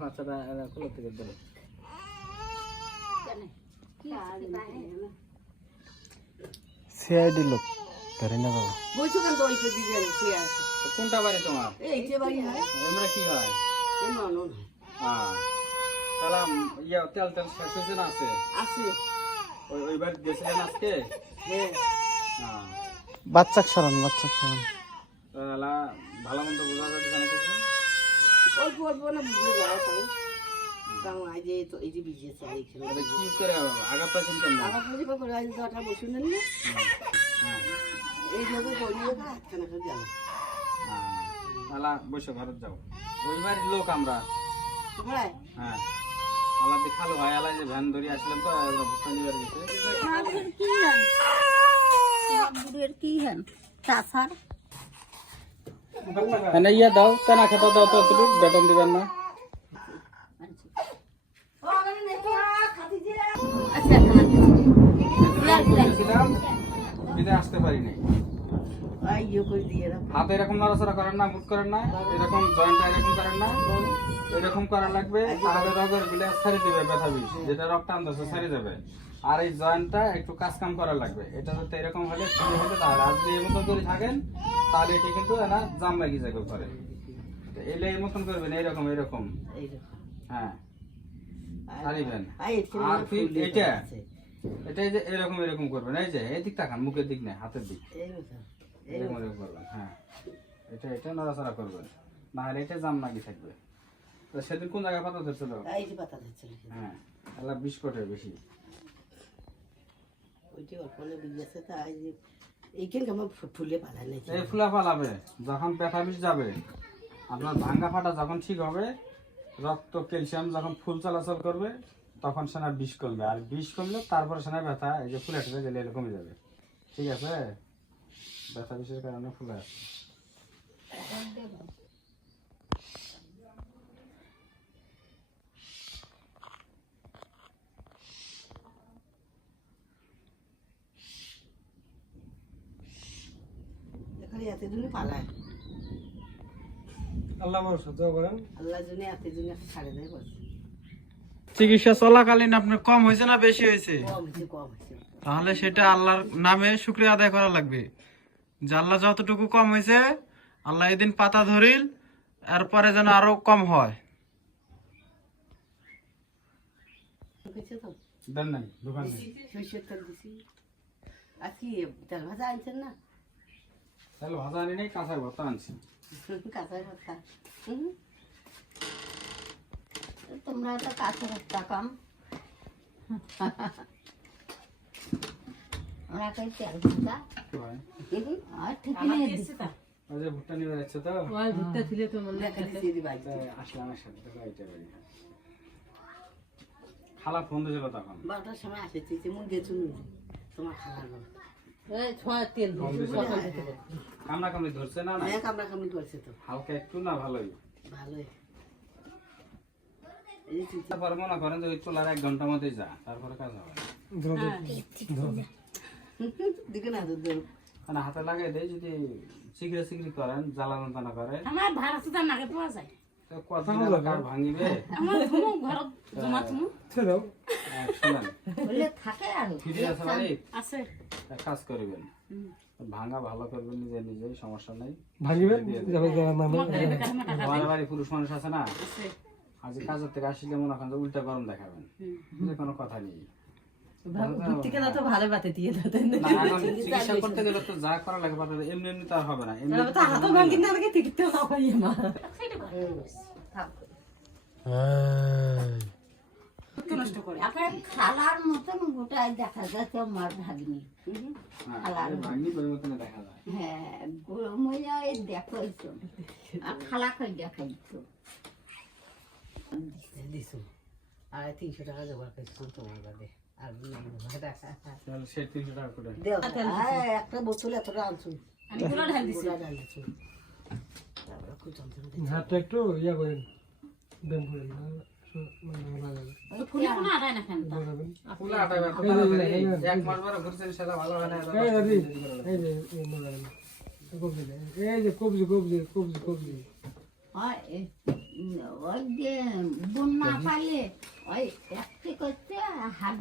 বাচ্চাটা থেকে ধরো। সিআইডি লোক ধরে না বাবা। বইছো কেন ওই তো দিদি শুয়ে কোনটা বাড়ি তোমার? এই যে বাড়ি হয় আমরা কি হয়? এই ননদ হ্যাঁ তাহলে ইয়া তেল তেল শেষ হয়েছে না আছে? আছে। ওই ওই বাড়ি গেছিলেন আজকে? হ্যাঁ। বাচ্চাক সরান বাচ্চাক সরান। ভালো মন্দ বোঝা যাচ্ছে না কিছু অল্প অল্প না বুঝলে যাওয়া তাও তাও আজ এই তো এই যে বিজেছে আর এখানে কি করে আগা পাইছেন কেমন আবার বুঝে পাবো আজ তো বসুন না হ্যাঁ এই ভাবে পড়িয়ে তো হাতখানা গেল আলা বসে ঘরে যাও ওই লোক আমরা তোমরা হ্যাঁ আলা দেখাল হয় আলা যে ভ্যান ধরে আসলাম তো আমরা ভুক্তা নিবার গেছে কি হেন? চাষার এনে ইয়া দাও তেনা খেতা দাও তো একটু বেতন দিবেন না। আসতে পারি ইয়ে হাতে এরকম নড়াচড়া করেন না মুখ করেন না এরকম জয়েন্ট এরকম করেন না এরকম করা লাগবে তাহলে রগেরগুলো ছাড়ি দিবে ব্যথা বিষ যেটা রক্ত আনতেছে ছাড়ি যাবে। আর এই জয়েন্টটা একটু কাজ কাম করা লাগবে এটা যাতে এরকম হলে ফ্রি হতে তাহলে আর যদি এর মতন করে থাকেন তাহলে এটি কিন্তু না জাম লাগিয়ে যাবে পরে এলে এর মতন করবেন এইরকম এরকম এইরকম। হ্যাঁ। এখানে আর আছে। এটা এই যে এরকম এরকম করবেন। এই যে এদিক তাকান মুখের দিক নেই হাতের দিক। এরকম এরকম করবেন হ্যাঁ। এটা এটা নড়াচড়া করবেন। না হলে এটা জাম লাগি থাকবে। তো সেদিন কোন জায়গায় পাতা ধরছিল? পাতা ধরছিল। হ্যাঁ আল্লাহ কোটে বেশি। ওইটি অল্প না তো এইখানে আমার ফুলে পালা নাই। এই ফুলা ফালাবে যখন ব্যথা বিষ যাবে। আপনার ভাঙ্গা ফাটা যখন ঠিক হবে রক্ত ক্যালসিয়াম যখন ফুল চলাচল করবে তখন সেনা বিষ কমবে। আর বিষ কমলে তারপরে সেনা ব্যথা এই যে ফুলে ঠেলে গেলে কমে যাবে। ঠিক আছে? ব্যথা বিষের কারণে ফুলে জন্য আল্লাহ ভরসা দোয়া করেন। আল্লাহ জন্য এত জন্য ছাড়ে দেয় বলছে চিকিৎসা চলাকালীন আপনার কম হয়েছে না বেশি হয়েছে? তাহলে সেটা আল্লাহর নামে শুক্রিয়া আদায় করা লাগবে। যে আল্লাহ যতটুকু কম হয়েছে আল্লাহ এদিন পাতা ধরিল এরপরে যেন আরও কম হয়। কাঁচা ভর্তা আনছি। কাঁচা ভর্তা। তোমরা তো কাছে রাখতা কম ওরা কই তেল ভাজা কি আর ঠিকই নেই ওই ভুট্টা নিয়ে যাচ্ছে তো? দেখা দিছি দি বাড়ি তাই আসলাম সাথে দেখো এইটা বাড়ি। খালা ফোন দিয়েছিল তখন? বারোটার সময় আসে তুই গেছু তোমার কামড়া কামড়ি ধরছে না না? হ্যাঁ কামড়া কামড়ি করছে তো। হালকা একটু না ভালোই? ভালোই। তারপর মনে করেন যে চুলার এক ঘণ্টার মধ্যেই যা তারপরে কাজ হবে। দিকে না দুধ দেব মানে হাতে লাগাই দেয় যদি শীঘ্র শীঘ্র করেন জ্বালানো টানা করেন। আমার ভাড়া সুদা নাগে পাওয়া যায়। তো কতদিন কার ভাঙিবে? আমার ঘুমো ঘরত জমা তুমি হ্যাঁ, শুনেন। বললে থাকে আর ফিরে আছে বাড়ি? আছে। কাজ করবেন। ভাঙা ভালো করবেন নিজে নিজেই সমস্যা নেই। ভাঙিবেন? বাড়ি পুরুষ মানুষ আছে না? আছে। আজ কাজের থেকে আসলে মনে করেন যে উল্টা গরম দেখাবেন। যে কোনো কথা নেই। চিকিৎসা করতে গেলে তো যা করা লাগে পাঠাবে এমনি এমনি হবে না আপনার খালার মতন গোটায় দেখা যাচ্ছে আমার ভাগ্নি। হ্যাঁ, পরিবর্তনে দেখা যায়। হ্যাঁ গরমইয়া এই দেখাইছো আর খালা খাই দেখাইছো দিছো। আর তিনশো টাকা জোগাড় করছ তোমার বাদে। আর তাহলে তিনশো টাকা করে। একটা বোতল এতটা আনছো। হাতটা ইয়া করেন ব্যায়াম করেন এই যে কবজি কবজি কবজি কবজি। হয় ওই যে বোন না পারলে ওই করতে হাত